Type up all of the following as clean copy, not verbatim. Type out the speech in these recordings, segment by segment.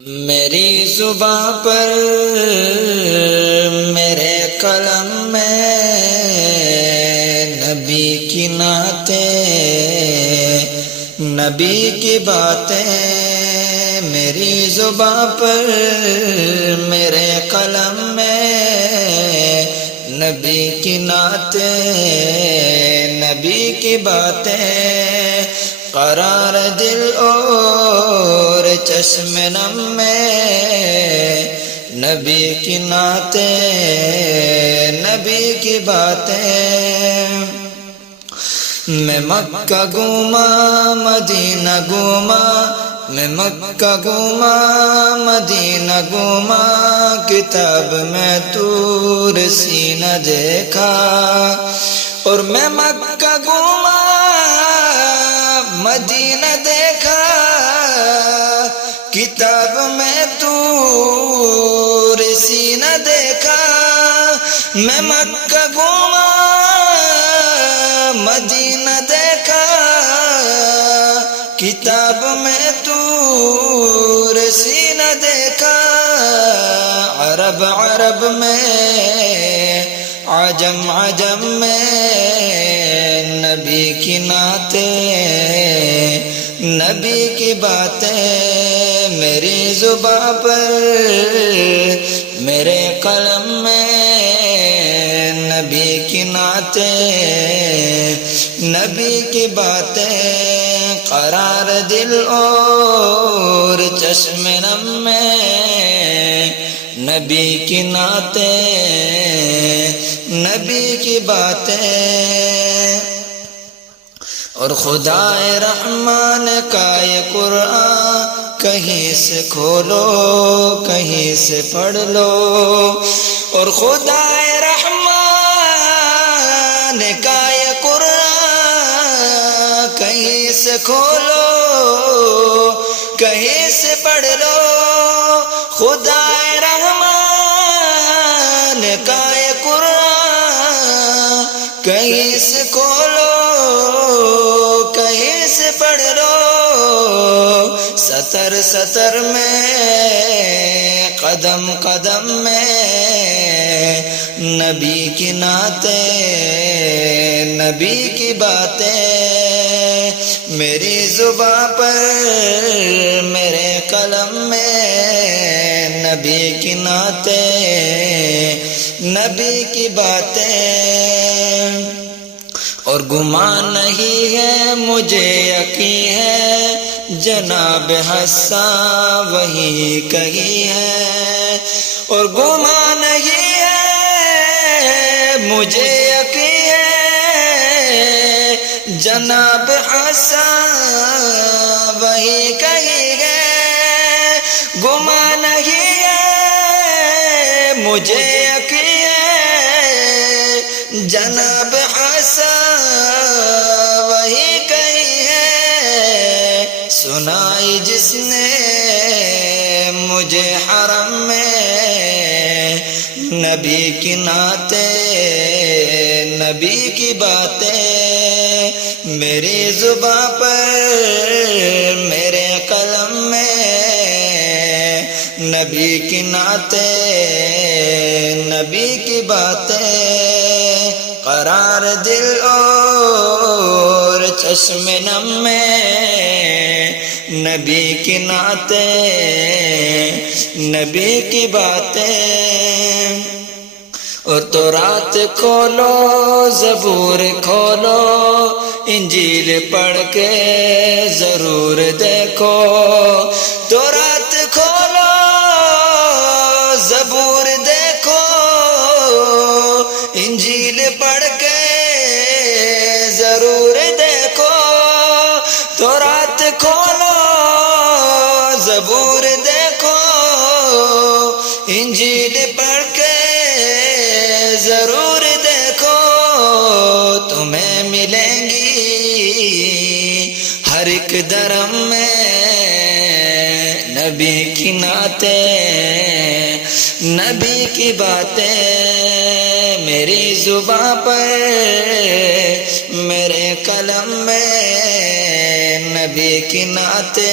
میری زباں پر میرے قلم میں نبی کی نعتیں، نبی کی باتیں، میری زباں پر میرے قلم میں نبی کی نعتیں، نبی کی باتیں، قرار دل اور چشم نم میں نبی کی نعتیں، نبی کی باتیں۔ میں مکہ گھوما مدینہ گھوما، میں مکہ گھوما مدینہ گھوما، کتاب میں طور سینہ دیکھا، اور میں مکہ گھوما مدینہ دیکھا، کتاب میں طور سینہ دیکھا۔ میں مکہ گھوما مدینہ دیکھا، کتاب میں طور سینہ دیکھا۔ عرب عرب میں، عجم عجم میں نبی کی نعتیں، نبی کی باتیں، میری زباں پر میرے قلم میں نبی کی نعتیں، نبی کی باتیں، قرار دل اور چشم نم میں نبی کی نعتیں، نبی کی باتیں۔ اور خدا رحمان کا یہ قرآن کہیں سے کھولو کہیں سے پڑھ لو، اور خدا رحمان کا یہ قرآن کہیں سے کھولو کہیں سے پڑھ لو، خدا رحمان کا یہ قرآن کہیں سے کھولو کہیں سے پڑھ لو۔ سطر سطر میں، قدم قدم میں نبی کی نعتیں، نبی کی باتیں، میری زباں پر میرے قلم میں نبی کی نعتیں، نبی کی باتیں۔ اور گمان نہیں ہے مجھے یقین ہے، جناب حسان وہی کہی ہے، اور گمان نہیں ہے مجھے یقین ہے، جناب حسان وہی کہی ہے، گمان نہیں ہے مجھے یقین ہے، جناب حسان وہی کہی ہے۔ سنائی جس نے مجھے حرم میں نبی کی نعتیں، نبی کی باتیں، میری زباں پر میرے قلم میں نبی کی نعتیں، نبی کی باتیں، قرار دل اور چشم نم میں نبی کی نعتیں، نبی کی باتیں۔ اور تو رات کھولو زبور کھولو، انجیل پڑھ کے ضرور دیکھو، تو رات کھولو زبور دیکھو، انجیل پڑھ کے ضرور دیکھو، تو رات کھولو زبور دیکھو، انجیل پڑھ کے ضرور دیکھو، تمہیں ملیں گی ہر ایک درم میں نبی کی نعتیں، نبی کی باتیں، میری زباں پر میرے قلم میں نبی کی نعتیں،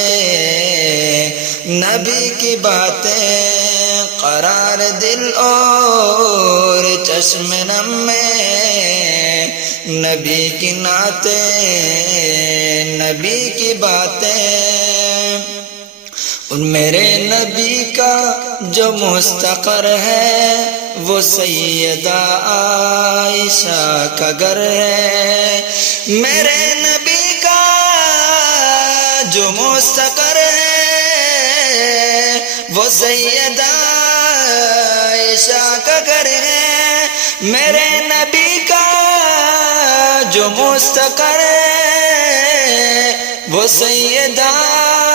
نبی کی باتیں قرار دل اور چشم نم میں، نبی کی نعتیں، نبی کی باتیں، ان میرے نبی کا جو مستقر ہے وہ سیدہ عائشہ کا گھر ہے، میرے نبی کا جو مستقر ہے وہ سیدہ عائشہ کا گھر ہے، میرے نبی کا جو مستقر ہے وہ سیدہ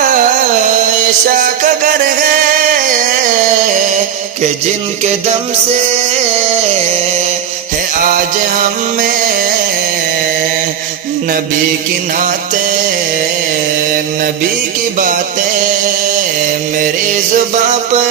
عائشہ کا گھر ہے، کہ جن کے دم سے ہے آج ہم میں نبی کی نعتیں، نبی کی باتیں، میری زباں پر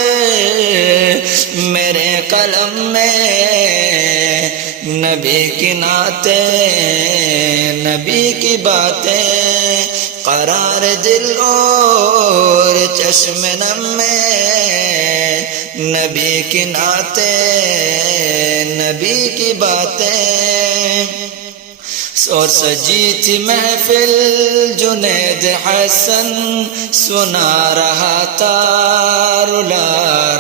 میرے قلم میں، نبی کی نعتیں، نبی کی باتیں، قرار دل اور چشم نم میں، نبی کی نعتیں، نبی کی باتیں، اور سجی تھی محفل جنید حسن، سنا رہا تھا رلا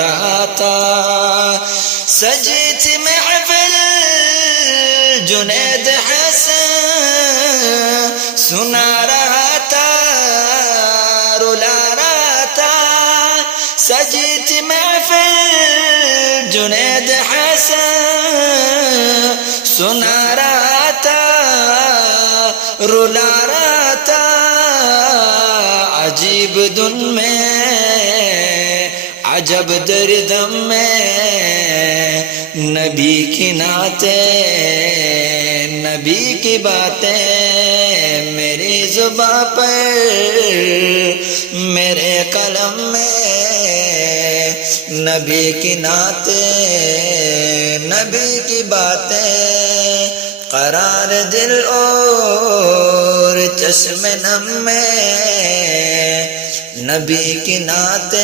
رہا تھا، سجی تھی محفل جنید حسن، سنا رہا تھا رلا رہا تھا، سجی تھی محفل جنید حسن، سنا رہا تھا رلا رہا تھا، عجیب دن میں عجب دردم میں، نبی کی نعتیں، نبی کی باتیں، میری زباں پر میرے قلم میں، نبی کی نعتیں، نبی کی باتیں، قرار دل اور چشم نم میں، نبی کی نعتیں،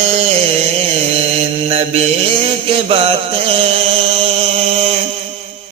نبی کی باتیں۔